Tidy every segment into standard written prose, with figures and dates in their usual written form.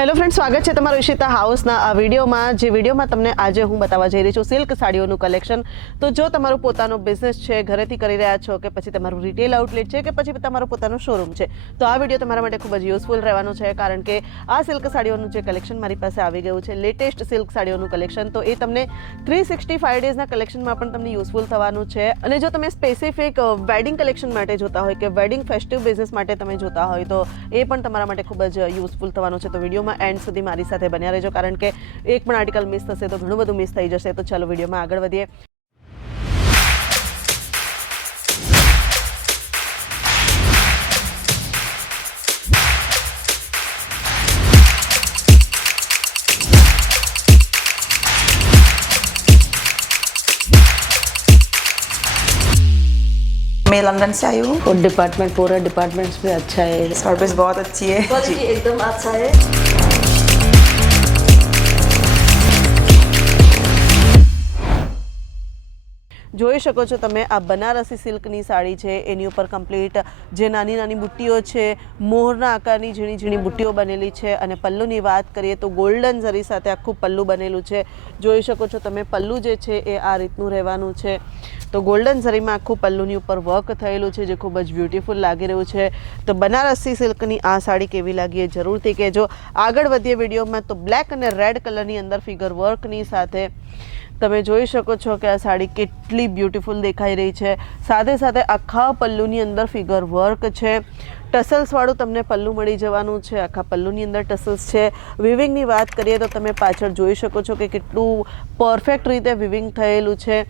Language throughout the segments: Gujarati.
હેલો ફ્રેન્ડ, સ્વાગત છે તમારું ઈશિતા હાઉસના આ વિડીયોમાં તમને આજે હું બતાવવા જઈ રહી છું સિલ્ક સાડીઓનું કલેક્શન। તો જો તમારું પોતાનું બિઝનેસ છે, ઘરેથી કરી રહ્યા છો કે પછી તમારું રિટેલ આઉટલેટ છે કે પછી તમારું પોતાનું શોરૂમ છે, તો આ વિડીયો તમારા માટે ખૂબ જ યુઝફુલ રહેવાનો છે, કારણ કે આ સિલ્ક સાડીઓનું જે કલેક્શન મારી પાસે આવી ગયું છે, લેટેસ્ટ સિલ્ક સાડીઓનું કલેક્શન, તો એ તમને 365 ડેઝના કલેક્શનમાં પણ તમને યુઝફુલ થવાનું છે। અને જો તમે સ્પેસિફિક વેડિંગ કલેક્શન માટે જોતા હોય કે વેડિંગ ફેસ્ટિવ બિઝનેસ માટે તમે જોતા હોય તો એ પણ તમારા માટે ખૂબ જ યુઝફુલ થવાનું છે। તો વિડીયોમાં એન્ડ સુધી મારી સાથે બન્યા રહેજો, કારણ કે એક પણ આર્ટિકલ મિસ થશે તો ઘણું બધું મિસ થઈ જશે। તો ચાલો વિડીયોમાં આગળ વધીએ। मैं लंदन से आई हूँ और डिपार्टमेंट पूरा डिपार्टमेंट्स भी अच्छा है, सर्विस बहुत अच्छी है, क्वालिटी एकदम अच्छा है। જોઈ શકો છો તમે આ બનારસી સિલ્કની સાડી છે, એની ઉપર કમ્પ્લીટ જે નાની નાની બુટ્ટીઓ છે, મોરના આકારની ઝીણી ઝીણી બુટ્ટીઓ બનેલી છે। અને પલ્લુની વાત કરીએ તો ગોલ્ડન ઝરી સાથે આખું પલ્લું બનેલું છે। જોઈ શકો છો તમે પલ્લું જે છે એ આ રીતનું રહેવાનું છે। તો ગોલ્ડન ઝરીમાં આખું પલ્લુની ઉપર વર્ક થયેલું છે, જે ખૂબ જ બ્યુટીફુલ લાગી રહ્યું છે। તો બનારસી સિલ્કની આ સાડી કેવી લાગી એ જરૂરથી કહેજો। આગળ વધીએ વિડીયોમાં તો બ્લેક અને રેડ કલરની અંદર ફિગર વર્કની સાથે તમે જોઈ શકો છો કે આ સાડી કેટલી બ્યુટીફુલ દેખાઈ રહી છે। સાથે સાથે આખા પલ્લુની અંદર ફિગર વર્ક છે, ટસલ્સવાળું તમને પલ્લું મળી જવાનું છે, આખા પલ્લુની અંદર ટસલ્સ છે। વિવિંગની વાત કરીએ તો તમે પાછળ જોઈ શકો છો કે કેટલું પરફેક્ટ રીતે વિવિંગ થયેલું છે,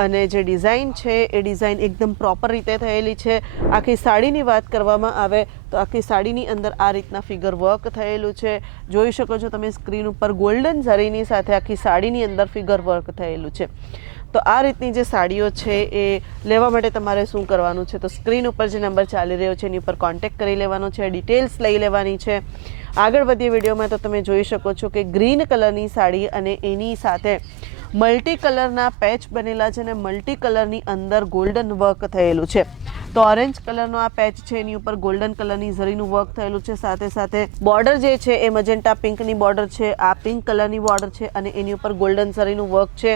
અને જે ડિઝાઇન છે એ ડિઝાઇન એકદમ પ્રોપર રીતે થયેલી છે। આખી સાડીની વાત કરવામાં આવે તો આખી સાડીની અંદર આ રીતના ફિગર વર્ક થયેલું છે। જોઈ શકો છો તમે સ્ક્રીન ઉપર ગોલ્ડન ઝરીની સાથે આખી સાડીની અંદર ફિગર વર્ક થયેલું છે। તો આ રીતની જે સાડીઓ છે એ લેવા માટે તમારે શું કરવાનું છે, તો સ્ક્રીન ઉપર જે નંબર ચાલી રહ્યો છે એની ઉપર કોન્ટેક્ટ કરી લેવાનો છે, ડિટેલ્સ લઈ લેવાની છે। આગળ વધીએ વિડીયોમાં તો તમે જોઈ શકો છો કે ગ્રીન કલરની સાડી અને એની સાથે મલ્ટી કલરના પેચ બનેલા છે, અને મલ્ટી કલરની અંદર ગોલ્ડન વર્ક થયેલું છે। તો ઓરેન્જ કલરનો આ પેચ છે, એની ઉપર ગોલ્ડન કલરની ઝરીનું વર્ક થયેલું છે। સાથે સાથે બોર્ડર જે છે એ મજેન્ટા પિંકની બોર્ડર છે, આ પિંક કલરની બોર્ડર છે, અને એની ઉપર ગોલ્ડન ઝરીનું વર્ક છે।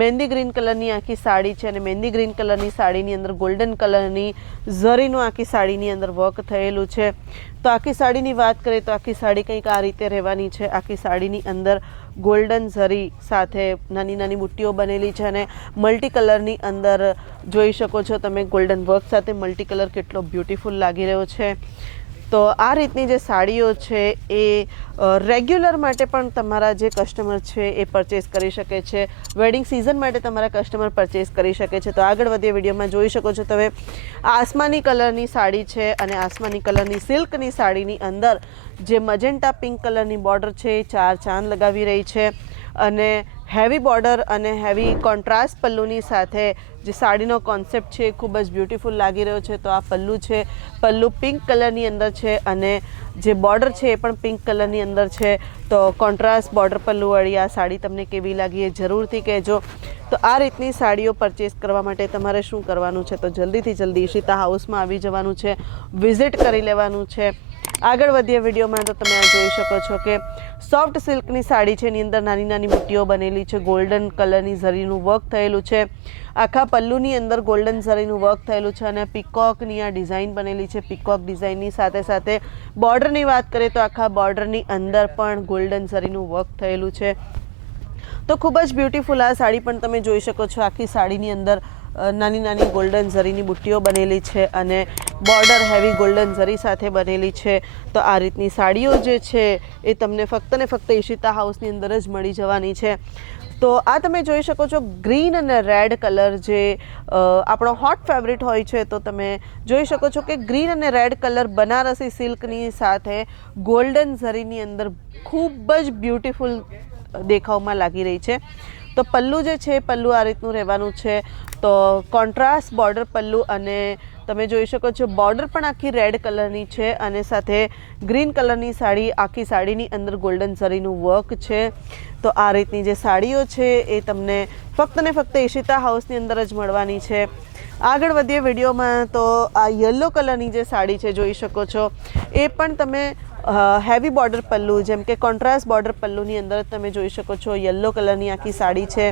મહેંદી ગ્રીન કલરની આખી સાડી છે, અને મહેંદી ગ્રીન કલરની સાડીની અંદર ગોલ્ડન કલરની ઝરીનું આખી સાડીની અંદર વર્ક થયેલું છે। તો આખી સાડીની વાત કરીએ તો આખી સાડી કંઈક આ રીતે રહેવાની છે। આખી સાડીની અંદર ગોલ્ડન ઝરી સાથે નાની નાની બુટ્ટીઓ બનેલી છે, અને મલ્ટી કલરની અંદર જોઈ શકો છો તમે ગોલ્ડન વર્ક સાથે મલ્ટી કલર કેટલો બ્યુટીફુલ લાગી રહ્યો છે। તો આ રીતની જે સાડીઓ છે એ રેગ્યુલર માટે પણ તમારા જે કસ્ટમર છે એ પરચેસ કરી શકે છે, વેડિંગ સિઝન માટે તમારા કસ્ટમર પરચેસ કરી શકે છે। તો આગળ વધીએ વિડીયોમાં જોઈ શકો છો તમે આસમાની કલરની સાડી છે, અને આસમાની કલરની સિલ્કની સાડીની અંદર જે મજેન્ટા પિંક કલરની બોર્ડર છે એ 4 ચાંદ લગાવી રહી છે, અને હેવી બોર્ડર અને હેવી કોન્ટ્રાસ્ટ પલ્લુની સાથે જે સાડીનો કોન્સેપ્ટ છે એ ખૂબ જ બ્યુટીફુલ લાગી રહ્યો છે। તો આ પલ્લું છે, પલ્લું પિંક કલરની અંદર છે, અને જે બોર્ડર છે એ પણ પિંક કલરની અંદર છે। તો કોન્ટ્રાસ્ટ બોર્ડર પલ્લુવાળી આ સાડી તમને કેવી લાગી એ જરૂરથી કહેજો। તો આ રીતની સાડીઓ પરચેસ કરવા માટે તમારે શું કરવાનું છે, તો જલ્દીથી જલ્દી ઈશિતા હાઉસમાં આવી જવાનું છે, વિઝિટ કરી લેવાનું છે। આગળ વધીએ વિડીયોમાં તો તમે આ જોઈ શકો છો કે સોફ્ટ સિલ્કની સાડી છે, એની અંદર નાની નાની બુટ્ટીઓ બનેલી છે, ગોલ્ડન કલરની ઝરીનું વર્ક થયેલું છે, આખા પલ્લુની અંદર ગોલ્ડન ઝરીનું વર્ક થયેલું છે, અને પીકોકની આ ડિઝાઇન બનેલી છે। પીકોક ડિઝાઇનની સાથે સાથે બોર્ડરની વાત કરીએ તો આખા બોર્ડરની અંદર પણ ગોલ્ડન ઝરીનું વર્ક થયેલું છે। તો ખૂબ જ બ્યુટીફુલ આ સાડી પણ તમે જોઈ શકો છો। આખી સાડીની અંદર નાની નાની ગોલ્ડન ઝરીની બુટ્ટીઓ બનેલી છે, અને બોર્ડર હેવી ગોલ્ડન ઝરી સાથે બનેલી છે। તો આ રીતની સાડીઓ જે છે એ તમને ફક્ત ને ફક્ત ઈશિતા હાઉસની અંદર જ મળી જવાની છે। તો આ તમે જોઈ શકો છો ગ્રીન અને રેડ કલર જે આપણો હોટ ફેવરિટ હોય છે, તો તમે જોઈ શકો છો કે ગ્રીન અને રેડ કલર બનારસી સિલ્કની સાથે ગોલ્ડન ઝરીની અંદર ખૂબ જ બ્યુટીફુલ દેખાવમાં લાગી રહી છે। તો પલ્લું જે છે પલ્લું આ રીતનું રહેવાનું છે। તો કોન્ટ્રાસ્ટ બોર્ડર પલ્લું, અને તમે જોઈ શકો છો બોર્ડર પણ આખી રેડ કલરની છે, અને સાથે ગ્રીન કલરની સાડી આખી સાડીની અંદર ગોલ્ડન ઝરીનું વર્ક છે। તો આ રીતની જે સાડીઓ છે એ તમને ફક્ત ને ફક્ત ઈશિતા હાઉસની અંદર જ મળવાની છે। આગળ વધીએ વિડીયોમાં તો આ યલો કલરની જે સાડી છે જોઈ શકો છો, એ પણ તમે હેવી બોર્ડર પલ્લું, જેમ કે કોન્ટ્રાસ્ટ બોર્ડર પલ્લુની અંદર તમે જોઈ શકો છો યલો કલરની આખી સાડી છે.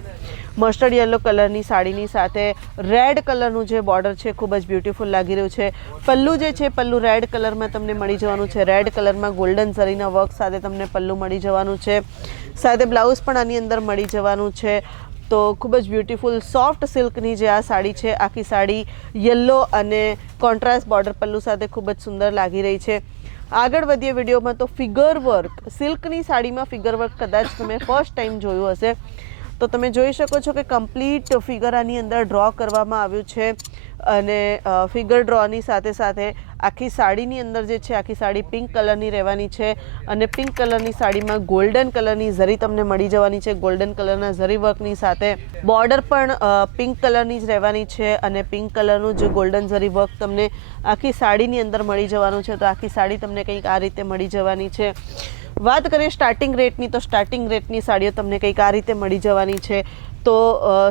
મસ્ટર્ડ યલો કલરની સાડીની સાથે રેડ કલરનું જે બોર્ડર છે ખૂબ જ બ્યુટીફુલ લાગી રહ્યું છે. પલ્લું જે છે પલ્લું રેડ કલરમાં તમને મળી જવાનું છે. રેડ કલરમાં ગોલ્ડન ઝરીના વર્ક સાથે તમને પલ્લું મળી જવાનું છે. સાથે બ્લાઉઝ પણ આની અંદર મળી જવાનું છે. તો ખૂબ જ બ્યુટીફુલ સોફ્ટ સિલ્કની જે આ સાડી છે, આખી સાડી યલો અને કોન્ટ્રાસ્ટ બોર્ડર પલ્લું સાથે ખૂબ જ સુંદર લાગી રહી છે. આગળ વધીએ વિડીયોમાં તો ફિગર વર્ક, સિલ્કની સાડીમાં ફિગર વર્ક કદાચ તમે ફર્સ્ટ ટાઈમ જોયું હશે. તો તમે જોઈ શકો છો કે કમ્પ્લીટ ફિગર આની અંદર ડ્રો કરવામાં આવ્યું છે અને ફિગર ડ્રોની સાથે સાથે આખી સાડીની અંદર જે છે આખી સાડી પિંક કલરની રહેવાની છે અને પિંક કલરની સાડીમાં ગોલ્ડન કલરની ઝરી તમને મળી જવાની છે. ગોલ્ડન કલરના ઝરી વર્કની સાથે બોર્ડર પણ પિંક કલરની જ રહેવાની છે અને પિંક કલરનું જે ગોલ્ડન ઝરી વર્ક તમને આખી સાડીની અંદર મળી જવાનું છે. તો આખી સાડી તમને કંઈક આ રીતે મળી જવાની છે. વાત કરીએ સ્ટાર્ટિંગ રેટની, તો સ્ટાર્ટિંગ રેટની સાડીઓ તમને કંઈક આ રીતે મળી જવાની છે. તો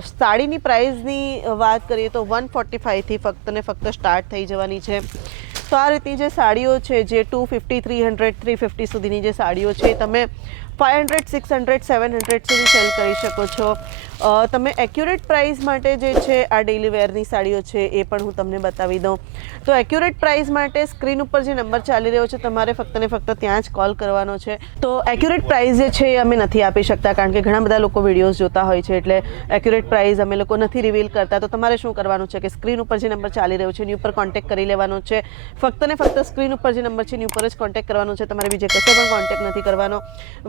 સાડીની પ્રાઇસની વાત કરીએ તો 145થી ફક્ત ને ફક્ત સ્ટાર્ટ થઈ જવાની છે. તો આ રીતની જે સાડીઓ છે જે 250, 300, 350 સુધીની જે સાડીઓ છે તમે 500, 600, 700 સુધી સેલ કરી શકો છો. તમે એક્યુરેટ પ્રાઇસ માટે જે છે આ ડેઇલી વેરની સાડીઓ છે એ પણ હું તમને બતાવી દઉં. તો એક્યુરેટ પ્રાઇસ માટે સ્ક્રીન ઉપર જે નંબર ચાલી રહ્યો છે તમારે ફક્ત ને ફક્ત ત્યાં જ કોલ કરવાનો છે. તો એક્યુરેટ પ્રાઇસ જે છે એ અમે નથી આપી શકતા કારણ કે ઘણા બધા લોકો વિડીયોઝ જોતા હોય છે, એટલે એક્યુરેટ પ્રાઇસ અમે લોકો નથી રિવીલ કરતા. તો તમારે શું કરવાનું છે કે સ્ક્રીન ઉપર જે નંબર ચાલી રહ્યો છે એની ઉપર કોન્ટેક્ટ કરી લેવાનો છે. ફક્ત ને ફક્ત સ્ક્રીન ઉપર જે નંબર છે એની ઉપર જ કોન્ટેક્ટ કરવાનો છે. તમારે બીજે કશે પણ કોન્ટેક્ટ નથી કરવાનો.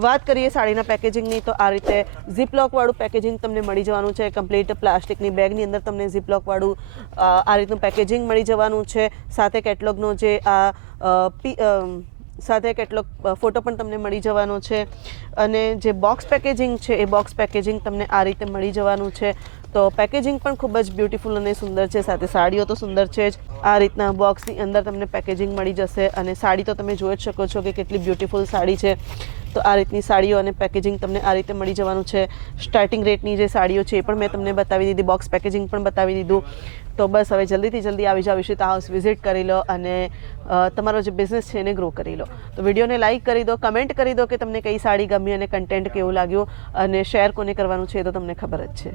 વાત કરીએ સાડીના પેકેજિંગની, તો આ રીતે ઝીપ લોકવાળું પેકેજિંગ તમને મળી જવાનું છે. કમ્પ્લીટ પ્લાસ્ટિકની બેગની અંદર તમને ઝીપ લોકવાળું આ રીતનું પેકેજિંગ મળી જવાનું છે. સાથે કેટલોગનો જે સાથે કેટલોગ ફોટો પણ તમને મળી જવાનો છે અને જે બોક્સ પેકેજિંગ છે એ બોક્સ પેકેજિંગ તમને આ રીતે મળી જવાનું છે. તો પેકેજિંગ પણ ખૂબ જ બ્યુટીફુલ અને સુંદર છે. સાથે સાડીઓ તો સુંદર છે જ. આ રીતના બોક્સની અંદર તમને પેકેજિંગ મળી જશે અને સાડી તો તમે જોઈ જ શકો છો કે કેટલી બ્યુટીફુલ સાડી છે. તો આ રીતની સાડીઓ અને પેકેજિંગ તમને આ રીતે મળી જવાનું છે. સ્ટાર્ટિંગ રેટની જે સાડીઓ છે એ પણ મેં તમને બતાવી દીધી, બોક્સ પેકેજિંગ પણ બતાવી દીધું. તો બસ હવે જલ્દીથી જલ્દી આવી જાઓ, વિશિતા હાઉસ વિઝિટ કરી લો અને તમારો જે બિઝનેસ છે એને ગ્રો કરી લો. તો વિડીયોને લાઇક કરી દો, કમેન્ટ કરી દો કે તમને કઈ સાડી ગમી અને કન્ટેન્ટ કેવું લાગ્યું અને શેર કોને કરવાનું છે એ તો તમને ખબર જ છે.